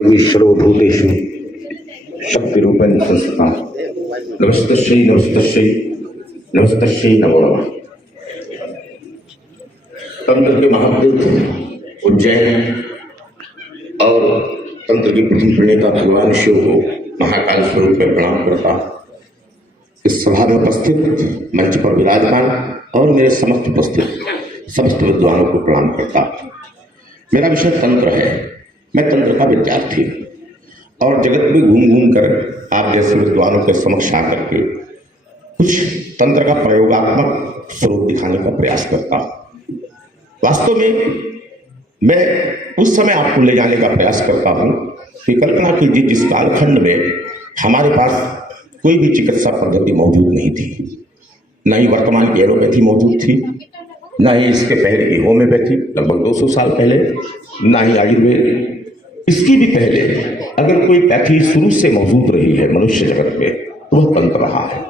सर्वभूतेषु शक्तिरूपेण संस्था। नमस्तस्यै नमस्तस्यै नमस्तस्यै नमो नमः। तंत्र के महादेव उज्जैन और तंत्र की प्रथम प्रणेता भगवान शिव को महाकाल स्वरूप में प्रणाम करता। इस सभा में उपस्थित मंच पर विराजमान और मेरे समस्त उपस्थित समस्त विद्वानों को प्रणाम करता। मेरा विषय तंत्र है। मैं तंत्र का विद्यार्थी और जगत में घूम घूम कर आप जैसे विद्वानों के समक्ष आकर के कुछ तंत्र का प्रयोगात्मक स्वरूप दिखाने का प्रयास करता। वास्तव में मैं उस समय आपको ले जाने का प्रयास करता हूँ कि कल्पना कीजिए जिस कालखंड में हमारे पास कोई भी चिकित्सा पद्धति मौजूद नहीं थी, न ही वर्तमान की एलोपैथी मौजूद थी, न ही इसके पहले की होम्योपैथी लगभग 200 साल पहले, न ही आयुर्वेद। इसकी भी पहले अगर कोई पैथी शुरू से मौजूद रही है मनुष्य जगत में तो वह तंत्र रहा है।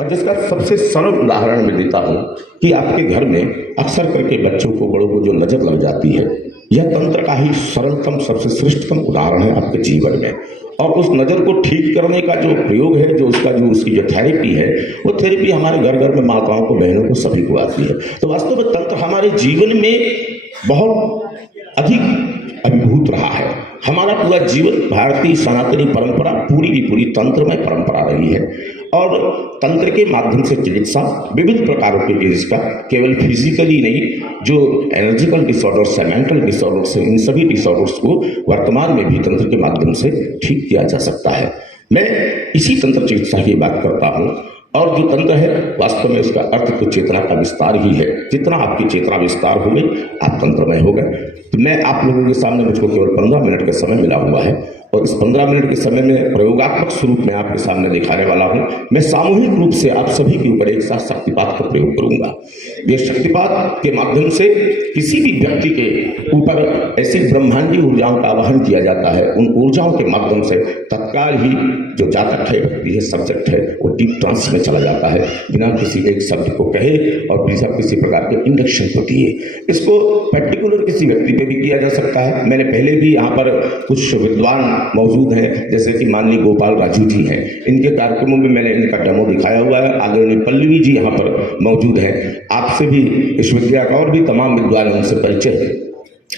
और जिसका सबसे सरल उदाहरण मैं देता हूँ कि आपके घर में अक्सर करके बच्चों को बड़ों को जो नजर लग जाती है, यह तंत्र का ही सरलतम सबसे श्रेष्ठतम उदाहरण है आपके जीवन में। और उस नजर को ठीक करने का जो प्रयोग है, जो उसकी जो थेरेपी है, वो थेरेपी हमारे घर घर में माताओं को, बहनों को, सभी को आती है। तो वास्तव में तंत्र हमारे जीवन में बहुत अधिक अभिभूत रहा है। हमारा पूरा जीवन भारतीय सनातनी परंपरा पूरी की पूरी तंत्रमय परंपरा रही है। और तंत्र के माध्यम से चिकित्सा विविध प्रकारों की चिकित्सा केवल फिजिकली नहीं, जो एनर्जिकल डिसऑर्डर्स है, मेंटल डिसऑर्डर्स है, इन सभी डिसऑर्डर्स को वर्तमान में भी तंत्र के माध्यम से ठीक किया जा सकता है। मैं इसी तंत्र चिकित्सा की बात करता हूँ। और जो तंत्र है वास्तव में उसका अर्थ तो चेतना का विस्तार ही है। जितना आपकी चेतना विस्तार हो गई आप तंत्रमय हो गए। तो मैं आप लोगों के सामने, मुझको केवल 15 मिनट का समय मिला हुआ है और इस 15 मिनट के समय में प्रयोगात्मक स्वरूप में आपके सामने दिखाने वाला हूं। मैं सामूहिक रूप से आप सभी के ऊपर एक साथ शक्तिपात का प्रयोग करूंगा। ये शक्तिपात के माध्यम से किसी भी व्यक्ति के ऊपर ऐसी ब्रह्मांडीय ऊर्जाओं का आवाहन किया जाता है। उन ऊर्जाओं के माध्यम से तत्काल ही जो जातक है, व्यक्ति है, सब्जेक्ट है, वो डीप ट्रांस में चला जाता है बिना किसी एक शब्द को कहे और बिना किसी प्रकार के इंडक्शन को दिए। इसको पर्टिकुलर किसी व्यक्ति पे भी किया जा सकता है। मैंने पहले भी यहाँ पर कुछ विद्वान मौजूद हैं, जैसे कि माननीय गोपाल राजू जी हैं। इनके कार्यक्रमों में मैंने इनका डेमो दिखाया हुआ है। आदरणीय पल्लवी जी यहाँ पर मौजूद हैं। आपसे भी इस विद्या का और भी तमाम विद्वान उनसे परिचय है।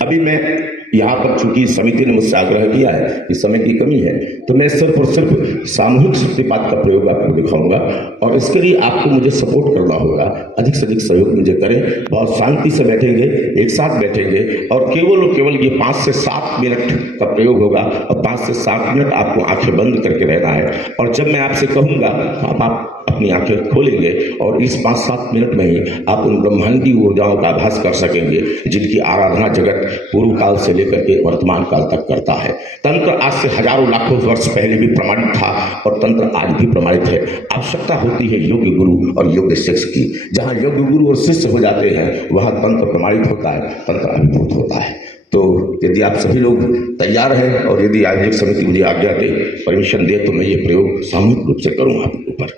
अभी मैं यहाँ पर चूंकि समिति ने मुझसे आग्रह किया है कि समय की कमी है, तो मैं सिर्फ और सिर्फ सामूहिक शक्तिपात का प्रयोग आपको दिखाऊंगा। और इसके लिए आपको मुझे सपोर्ट करना होगा, अधिक से अधिक सहयोग मुझे करें। बहुत शांति से बैठेंगे, एक साथ बैठेंगे और केवल ये 5 से 7 मिनट का प्रयोग होगा। और 5 से 7 मिनट आपको आंखें बंद करके रहना है। और जब मैं आपसे कहूँगा आप अपनी आंखें खोलेंगे और इस 5-7 मिनट में ही आप उन ब्रह्मांडीय ऊर्जाओं का आभास कर सकेंगे जिनकी आराधना जगत पूर्व काल से लेकर के वर्तमान काल तक करता है। तंत्र आज से हजारों लाखों वर्ष पहले भी प्रमाणित था और तंत्र आज भी प्रमाणित है। आवश्यकता होती है योग्य गुरु और योग्य शिष्य की। जहाँ योग्य गुरु और शिष्य हो जाते हैं वहाँ तंत्र प्रमाणित होता है, तंत्र अभिभूत होता है। तो यदि आप सभी लोग तैयार हैं और यदि आयोजक समिति मुझे आज्ञा दे, परमिशन दे, तो मैं ये प्रयोग सामूहिक रूप से करूँगा आपके ऊपर।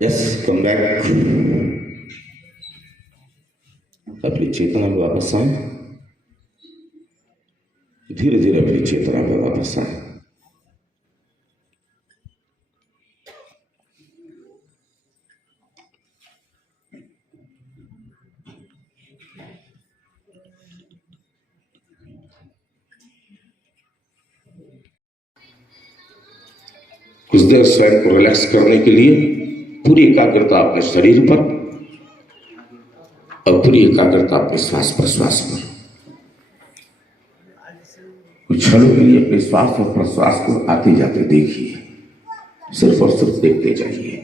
Yes, come back. अपनी चेतना में वापस आए, धीरे धीरे अपनी चेतना में वापस आए। कुछ देर स्वयं को रिलैक्स करने के लिए पूरी एकाग्रता अपने शरीर पर और पूरी एकाग्रता अपने श्वास प्रश्वास पर। कुछ क्षणों के लिए अपने श्वास और प्रश्वास को आते जाते देखिए, सिर्फ और सिर्फ देखते जाइए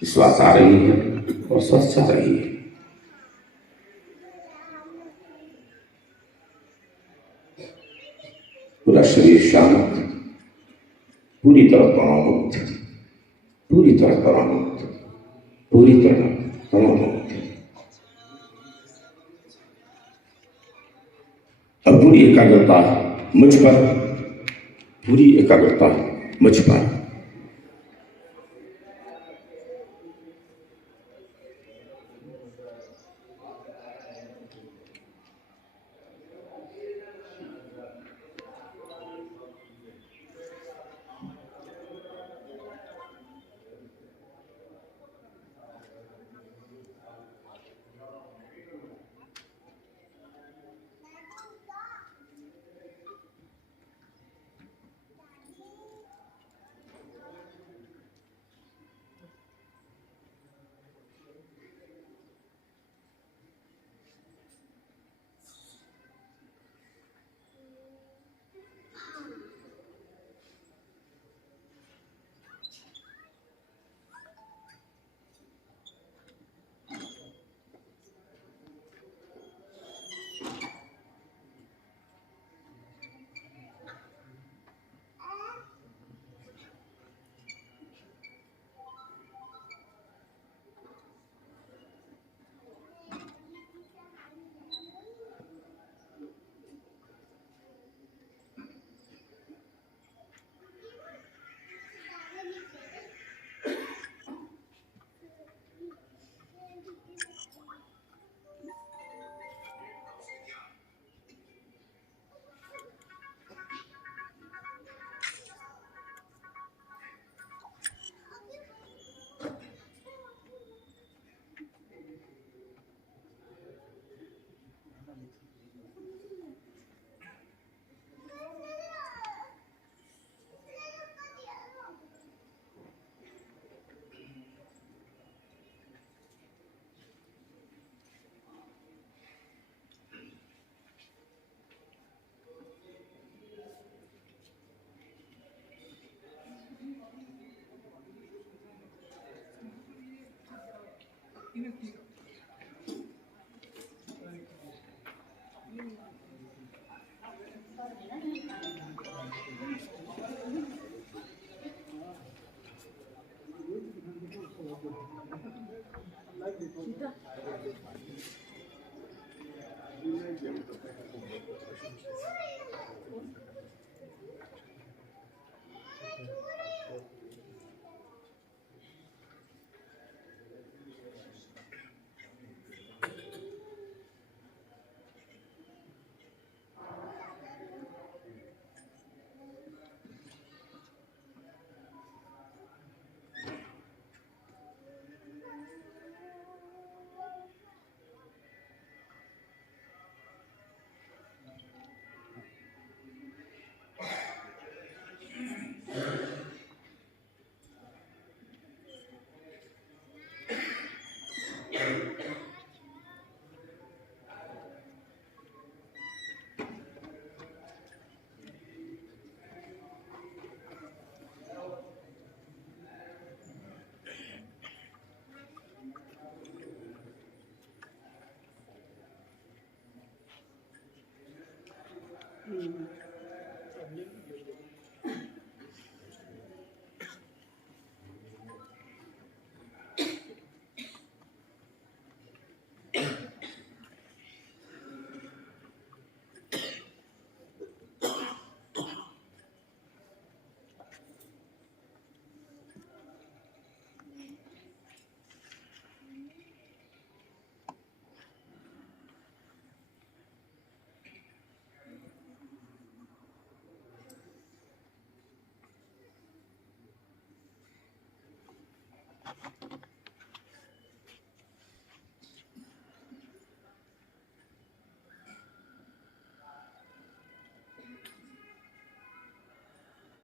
कि श्वास आ रही है और श्वास जा रही है। पूरा शरीर शांत, पूरी तरह तनाव मुक्त, पूरी तरह तनाव मुक्त, पूरी तरह तनाव मुक्त। अब पूरी एकाग्रता मुझ पर, पूरी एकाग्रता मुझ पर।